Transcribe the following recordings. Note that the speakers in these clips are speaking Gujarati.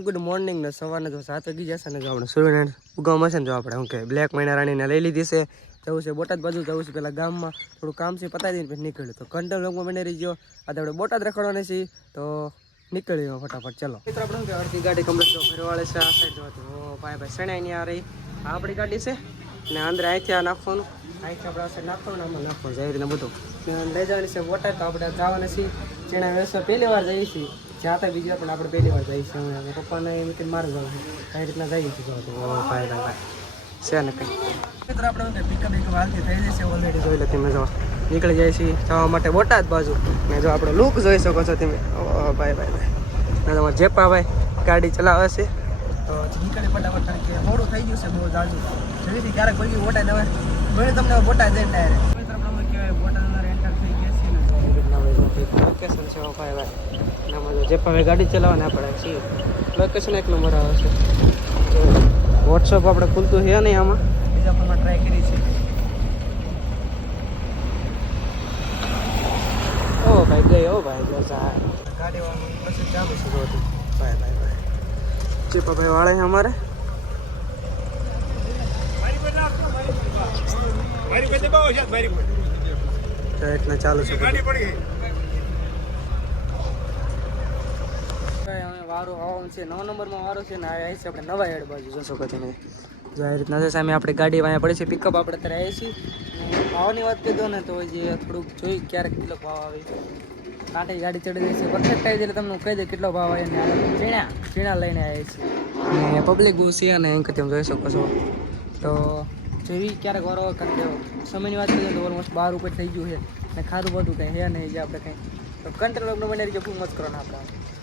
ગુડ મોર્નિંગ ને સવારને તો 7 વાગી જશે ને જો આપણે સૂર્યનારાયણ ઉગવા છે ને જો આપણે શું કે બ્લેક મહિના રાણીને લઈ લીધી છે જવું છે બોટાદ બાજુ જવું છે પેલા ગામમાં થોડું કામ છે પતાવી દઈને પછી નીકળ્યું તો કંટ્રોલ લોકમાં બની રહી ગયો આ આપણે બોટાદ રખડવાના છીએ તો નીકળ્યો ફટાફટ ચલો મિત્ર આપણે કે અડધી ગાડી કમ્પ્લીટ જો ફરવાળે છે આ સાઈડ જો તો ભાઈ શેણાઈ ની આ રહી આ આપણી ગાડી છે ને અંદર અહીંથી આ નાખવાનું અહીંથી આપણે આ સાઈડ નાખવાનું આમાં નાખવાનું જાય રીતે બધું લઈ જવાની છે બોટાદ તો આપણે જવાના છીએ ચેણા વ્યવસાય પહેલી વાર જઈએ છીએ જ્યાં બીજી પણ આપણે પહેલી વાર જઈએ છીએ પપ્પાને એમ મારે જવાનું કઈ રીતના જઈએ છીએ તો ભાઈ છે ને કંઈ મિત્ર આપણે પિકઅપ હાલતી થઈ જશે ઓલરેડી જોઈ લે તમે જો નીકળી જાય છે જવા માટે બોટાદ બાજુ ને જો આપણો લુક જોઈ શકો છો તમે ભાઈ ને તમારે જેપા ભાઈ ગાડી ચલાવે છે તો નીકળી ફટાફટ કારણ કે મોડું થઈ ગયું છે બહુ જાજુ જલ્દીથી ક્યારેક કોઈ બોટાદ હવે ઘણી તમને બોટાદ જઈને ડાયરેક્ટ મિત્ર આપણે કહેવાય બોટાદ અંદર એન્ટર થઈ ગયા છે ને તો એ રીતના લોકેશન છે ભાઈ એનામાં જો જેપા ભાઈ ગાડી ચલાવવાને આપણે છીએ લોકેશન એક નંબર આવે છે વોટ્સઅપ આપણે ખુલતું છે નહીં આમાં બીજા પણ ટ્રાય કરી છે ઓ ભાઈ ગઈ જો ગાડી પછી ચાલુ છે રોટી ભાઈ ચીપા ભાઈ વાળે છે અમારે એટલે ચાલુ છે વારો આવવાનું છે 9 નંબરમાં વારો છે ને આ છે આપણે નવા હેડ બાજુ જોશો કે તમે જો આ રીતના સામે આપણી ગાડી અહીંયા પડી છે પિકઅપ આપણે અત્યારે આવીએ છીએ ભાવની વાત કરી દો ને તો જે થોડુંક જોઈ ક્યારેક કેટલો ભાવ આવે કાંઠે ગાડી ચડી જાય છે પરફેક્ટ આવી એટલે તમને કહી દે કેટલો ભાવ આવે ને ચીણા લઈને આવીએ છીએ અને પબ્લિક બહુ છે અને એમ કે તમે જોઈ શકો છો તો જેવી ક્યારેક વારો કારણ કે સમયની વાત કરીએ તો ઓલમોસ્ટ 12 ઉપર થઈ ગયું છે અને ખારું બધું કંઈ છે નહીં જે આપણે કંઈ તો કંટ્રોલ બને રીતે ખૂબ મત કરવાના આપણે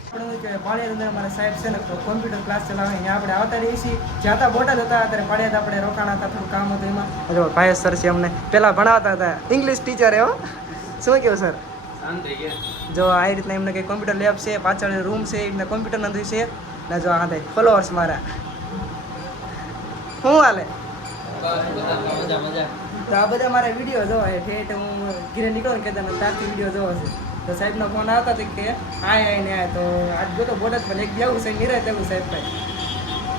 પાળિયાદ અંદર અમારા સાહેબ છે ને તો કોમ્પ્યુટર ક્લાસ ચલાવે અહીંયા આપણે આવતા રહીએ છીએ જ્યાં હતા બોટાદ હતા ત્યારે પાળિયાદ આપણે રોકાણા હતા થોડું કામ હતું એમાં જો ભાઈ સર છે અમને પહેલાં ભણાવતા હતા ઇંગ્લિશ ટીચર એવો શું કેવું સર જો આ રીતના એમને કંઈ કોમ્પ્યુટર લેબ છે પાછળ રૂમ છે એમને કોમ્પ્યુટર નથી છે ને જો આ થાય ફોલોઅર્સ મારા શું હાલે તો આ બધા મારા વિડીયો જોવા ઠેઠ હું ઘરે નીકળો ને કહેતા ત્યારથી વિડીયો જોવા છે તો સાહેબનો ફોન આવતા હતી કે આને આ તો આજ ગયો તો બોટાદ પણ એક જવું છે નિરાય તેવું સાહેબ ભાઈ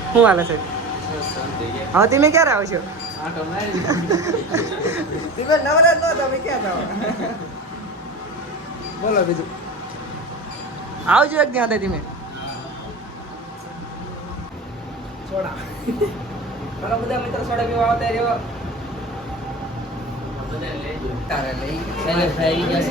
શું હાલે સાહેબ હવે તમે ક્યારે આવશો તમે નવરા ન તમે ક્યાં જાઓ બોલો બીજું આવજો એક ત્યાં હતા તમે સોડા ઘણા બધા મિત્રો સોડા પીવા આવતા રહ્યો તારે લઈ સેલેસ ભાઈ ગયા છે